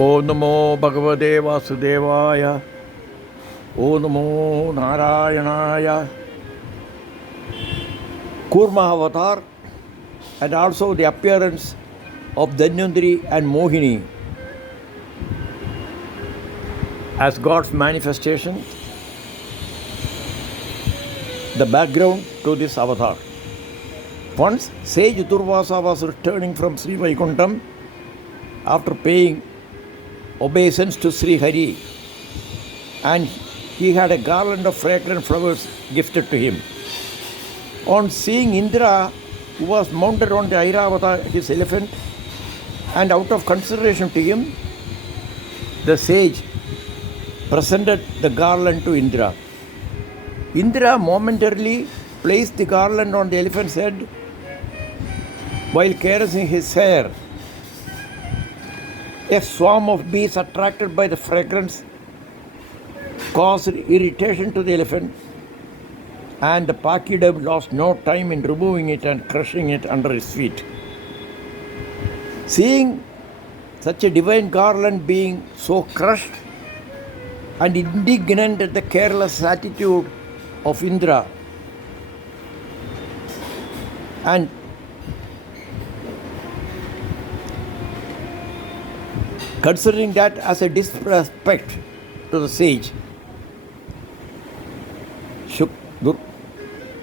Om Namo Bhagavate Vasudevaya. Om Namo Narayanaya. Kurma avatar and also the appearance of Dhanvantari and Mohini as God's manifestation, the background to this avatar. Once sage Durvasa was returning from Sri Vaikuntham after paying obeisance to Sri Hari, and he had a garland of fragrant flowers gifted to him. On seeing Indra, who was mounted on the Airavata, his elephant, and out of consideration to him, the sage presented the garland to Indra. Indra momentarily placed the garland on the elephant's head while caressing his hair. A swarm of bees attracted by the fragrance caused irritation to the elephant, and the Pakidam lost no time in removing it and crushing it under his feet. Seeing such a divine garland being so crushed and indignant at the careless attitude of Indra, and considering that as a disrespect to the sage,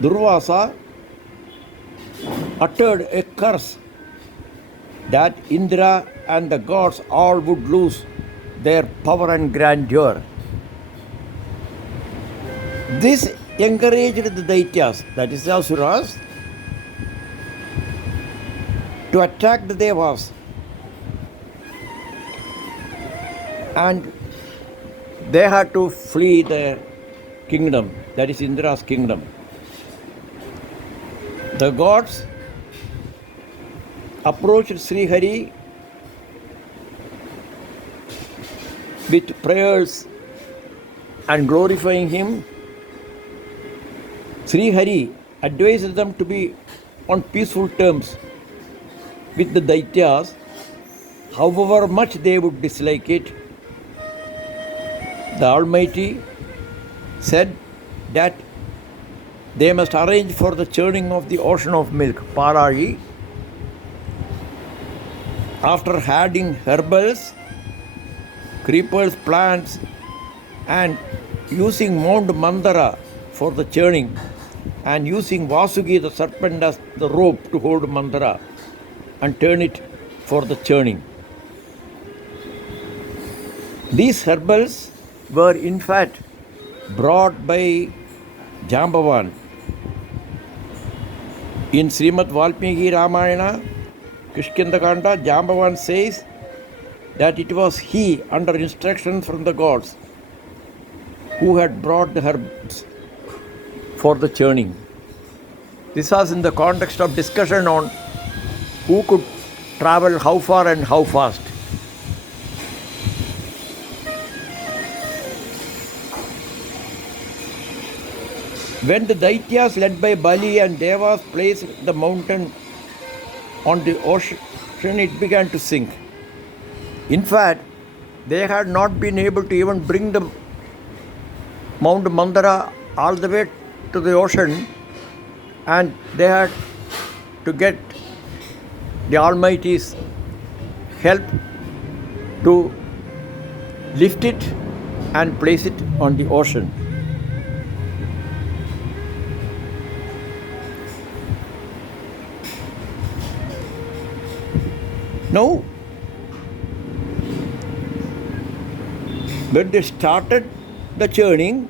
Durvasa uttered a curse that Indra and the gods all would lose their power and grandeur. This encouraged the Daityas, that is the Asuras, to attack the Devas, and they had to flee their kingdom, that is Indra's kingdom. The gods approached Sri Hari with prayers and glorifying him. Sri Hari advised them to be on peaceful terms with the Daityas, however much they would dislike it. The Almighty said that they must arrange for the churning of the ocean of milk, Parayi, after adding herbals, creepers, plants, and using Mount Mandara for the churning, and using Vasuki the serpent as the rope to hold Mandara and turn it for the churning. These herbals were in fact brought by Jambavan. In Srimad Valmiki Ramayana, Kishkindakanda, Jambavan says that it was he, under instruction from the gods, who had brought the herbs for the churning. This was in the context of discussion on who could travel how far and how fast. When the Daityas led by Bali and Devas placed the mountain on the ocean, it began to sink. In fact, they had not been able to even bring the Mount Mandara all the way to the ocean, and they had to get the Almighty's help to lift it and place it on the ocean. Now, when they started the churning,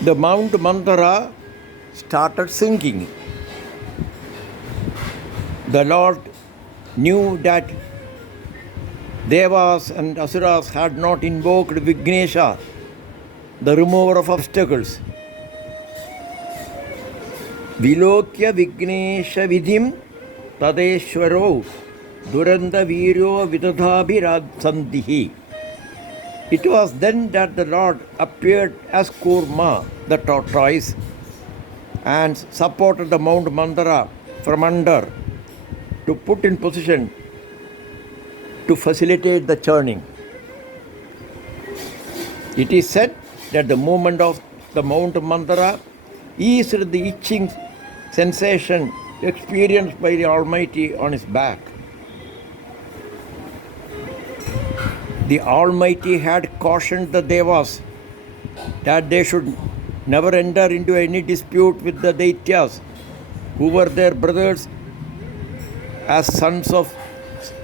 the Mount Mandara started sinking. The Lord knew that Devas and Asuras had not invoked Vignesha, the remover of obstacles. Vilokya Vignesha Vidhim Tadeshwaro Duranda Viryo Vidadhabhiradsandihi. It was then that the Lord appeared as Kurma, the tortoise, and supported the Mount Mandara from under to put in position to facilitate the churning. It is said that the movement of the Mount Mandara eased the itching sensation experienced by the Almighty on his back. The Almighty had cautioned the Devas that they should never enter into any dispute with the Daityas, who were their brothers as sons of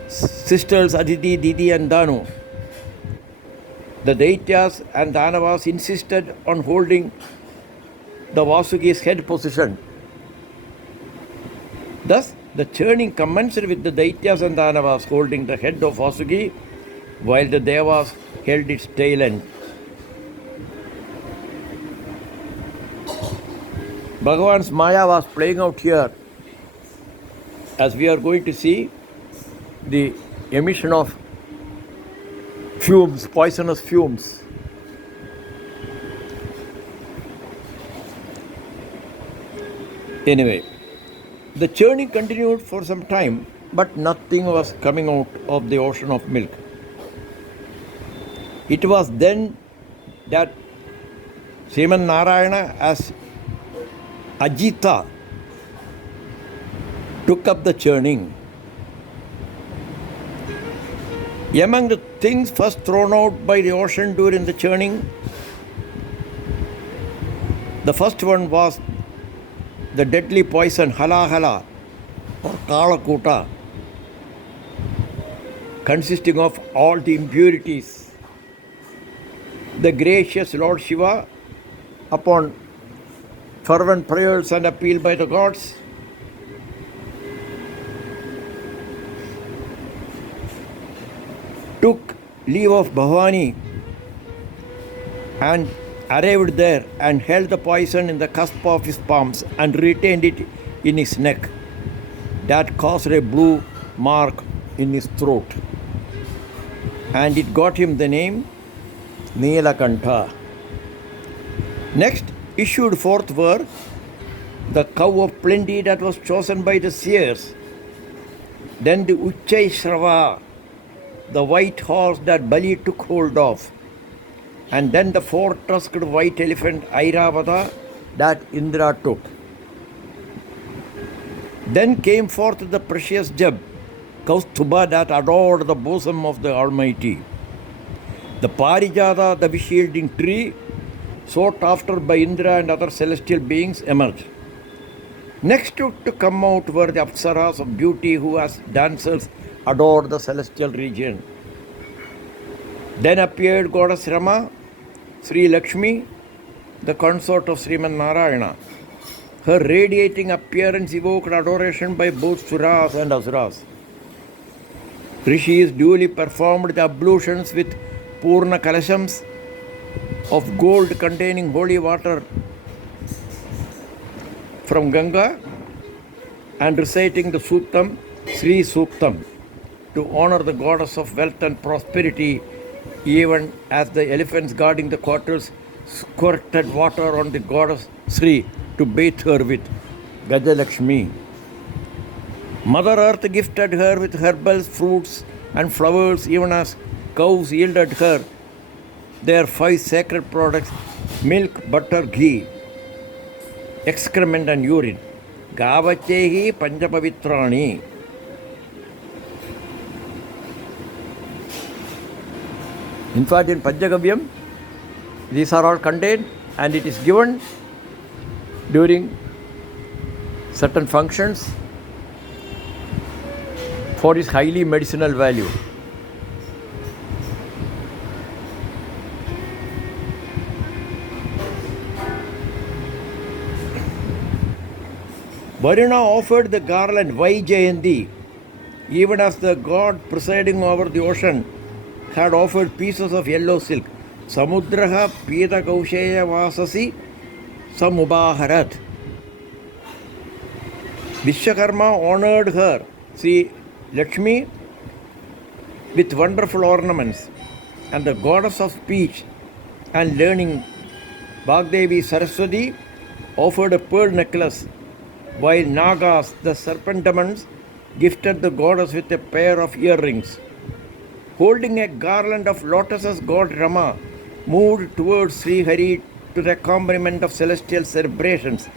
sisters Aditi, Didi and Danu. The Daityas and Danavas insisted on holding the Vasuki's head position. Thus, the churning commenced with the Daityas and Danavas holding the head of Vasuki, while the Devas held its tail end. Bhagavan's Maya was playing out here, as we are going to see the emission of fumes, poisonous fumes. Anyway, the churning continued for some time, but nothing was coming out of the ocean of milk. It was then that Sriman Narayana as Ajita took up the churning. Among the things first thrown out by the ocean during the churning, the first one was the deadly poison halahala or kalakuta, consisting of all the impurities. The gracious Lord Shiva, upon fervent prayers and appeal by the gods, took leave of Bhavani and arrived there and held the poison in the cusp of his palms and retained it in his neck. That caused a blue mark in his throat, and it got him the name Neelakantha. Next issued forth were the cow of plenty that was chosen by the seers, then the Uchchaishrava, the white horse that Bali took hold of, and then the four-tusked white elephant Airavata that Indra took. Then came forth the precious gem, Kaustubha, that adored the bosom of the Almighty. The Parijata, the shielding tree, sought after by Indra and other celestial beings, emerged. Next to come out were the Apsaras of beauty, who as dancers adored the celestial region. Then appeared goddess Rama, Sri Lakshmi, the consort of Sriman Narayana. Her radiating appearance evoked adoration by both Suras and Asuras. Rishis duly performed the ablutions with Purna Kalashams of gold containing holy water from Ganga and reciting the Suktam, Sri Suktam, to honor the goddess of wealth and prosperity, even as the elephants guarding the quarters squirted water on the goddess Sri to bathe her with Gajalakshmi. Mother Earth gifted her with herbals, fruits and flowers, even as cows yielded her their 5 sacred products: milk, butter, ghee, excrement and urine. Gavachehi Panchapavitrani. In fact, in Panchagavyam, these are all contained, and it is given during certain functions for its highly medicinal value. Varuna offered the garland Vaijayanti, even as the god presiding over the ocean had offered pieces of yellow silk. Samudraha Pita Kausheya Vasasi Samubaharat. Vishwakarma honored her, Sri Lakshmi, with wonderful ornaments, and the goddess of speech and learning, Vagdevi Saraswati, offered a pearl necklace, while Nagas, the serpentamans, gifted the goddess with a pair of earrings. Holding a garland of lotuses, God Rama moved towards Sri Hari to the accompaniment of celestial celebrations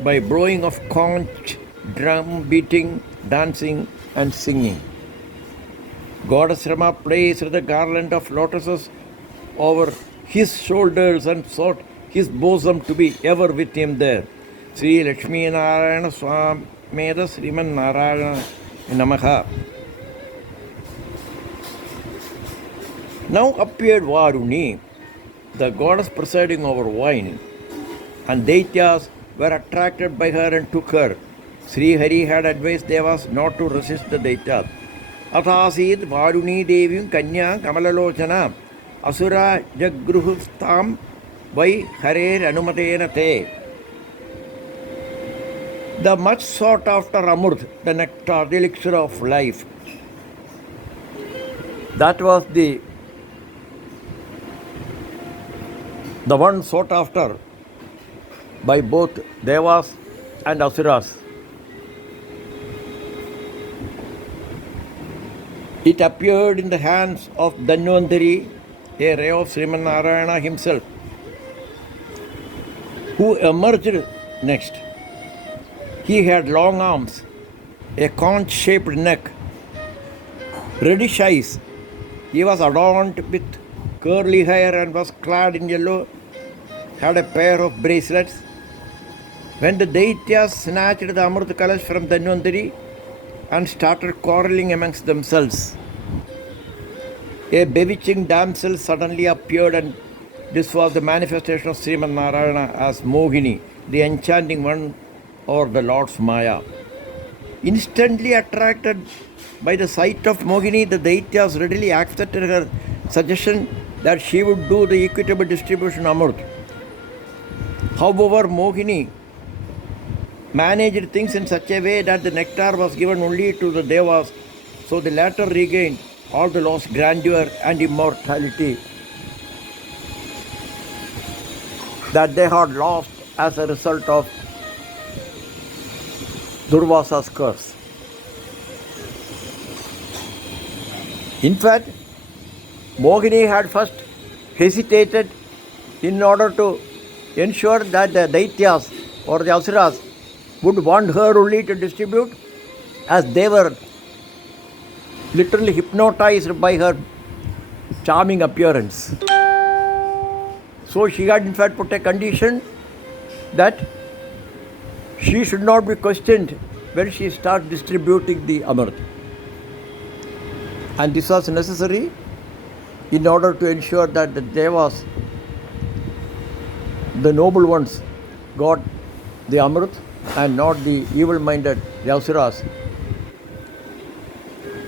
by blowing of conch, drum beating, dancing, and singing. Goddess Rama placed the garland of lotuses over his shoulders and sought his bosom to be ever with him there. Sri Lakshmi Narayana Swameda Sriman Narayana Namaha. Now appeared Varuni, the goddess presiding over wine, and Daityas were attracted by her and took her. Sri Hari had advised Devas not to resist the Daityas. Athasid Varuni Devim Kanya Kamalalochana Asura Jagruhustam Vai Harer Anumatena Te. The much sought after Amrit, the nectar, the elixir of life. That was the one sought after by both Devas and Asuras. It appeared in the hands of Dhanvantari, a ray of Sriman Narayana himself, who emerged next. He had long arms, a conch-shaped neck, reddish eyes. He was adorned with curly hair and was clad in yellow, had a pair of bracelets. When the Daityas snatched the Amrit Kalash from Dhanvantari and started quarreling amongst themselves, a bewitching damsel suddenly appeared, and this was the manifestation of Sriman Narayana as Mohini, the enchanting one, or the Lord's Maya. Instantly attracted by the sight of Mohini, the Daityas readily accepted her suggestion that she would do the equitable distribution Amrit. However, Mohini managed things in such a way that the nectar was given only to the Devas, so the latter regained all the lost grandeur and immortality that they had lost as a result of Durvasa's curse. In fact, Mohini had first hesitated in order to ensure that the Daityas or the Asuras would want her only to distribute, as they were literally hypnotized by her charming appearance. So she had in fact put a condition that she should not be questioned when she starts distributing the Amrit. And this was necessary in order to ensure that the Devas, the noble ones, got the Amrit and not the evil-minded, the Asuras.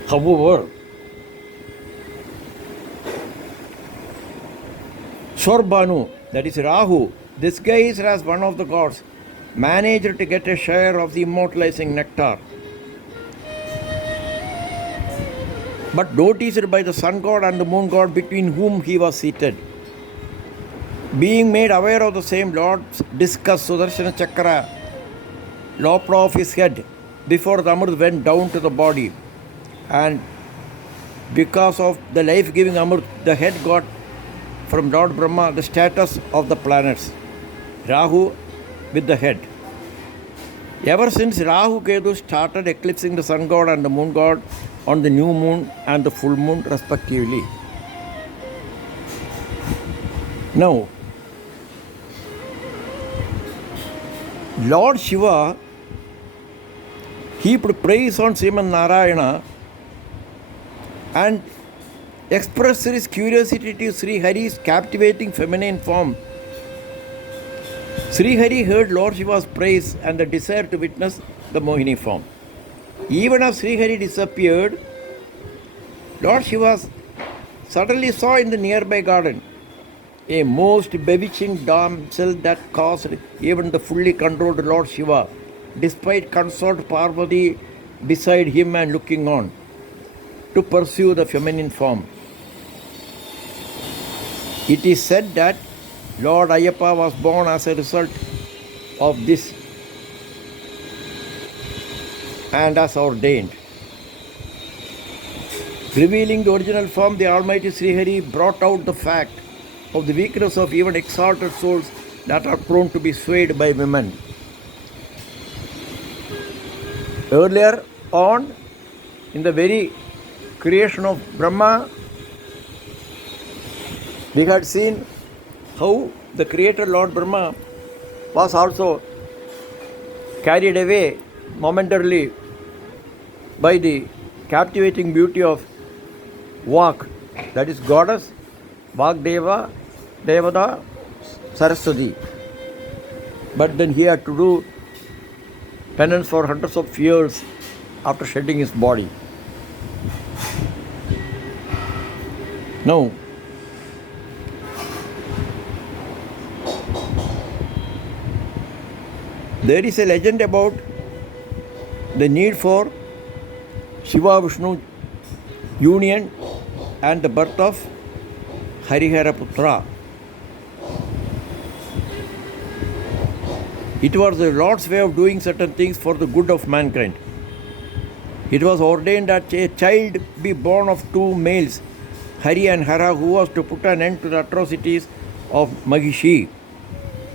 However, Shorbanu, that is Rahu, disguised as one of the gods, managed to get a share of the immortalizing nectar. But noticed by the sun god and the moon god between whom he was seated. Being made aware of the same, Lord discussed Sudarshana Chakra lopped off his head before the Amrit went down to the body. And because of the life-giving Amrit, the head got from Lord Brahma the status of the planets, Rahu with the head. Ever since, Rahu Ketu started eclipsing the sun god and the moon god on the new moon and the full moon respectively. Now, Lord Shiva heaped praise on Sriman Narayana and expressed his curiosity to Sri Hari's captivating feminine form. Sri Hari heard Lord Shiva's praise and the desire to witness the Mohini form. Even as Sri Hari disappeared, Lord Shiva suddenly saw in the nearby garden a most bewitching damsel that caused even the fully controlled Lord Shiva, despite consort Parvati beside him and looking on, to pursue the feminine form. It is said that Lord Ayyappa was born as a result of this and as ordained. Revealing the original form, the Almighty Sri Hari brought out the fact of the weakness of even exalted souls that are prone to be swayed by women. Earlier on, in the very creation of Brahma, we had seen how the creator Lord Brahma was also carried away momentarily by the captivating beauty of Vak, that is goddess Vagdeva, Devada, Saraswati. But then he had to do penance for hundreds of years after shedding his body. Now, there is a legend about the need for Shiva Vishnu union and the birth of Harihara Putra. It was the Lord's way of doing certain things for the good of mankind. It was ordained that a child be born of two males, Hari and Hara, who was to put an end to the atrocities of Mahishi,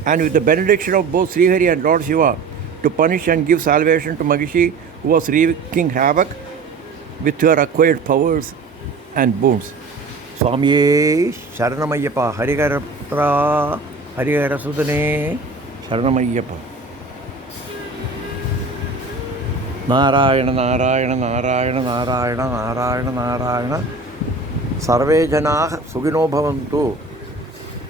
and with the benediction of both Sri Hari and Lord Shiva, to punish and give salvation to Mahishi, who was wreaking havoc with her acquired powers and boons. Swamiye Sharanamayappa, Harihara Putra, Harihara Sudane, Sharanamayappa. Narayana, Narayana, Narayana, Narayana, Narayana, Narayana. Sarve Janah Sukhino Bhavantu.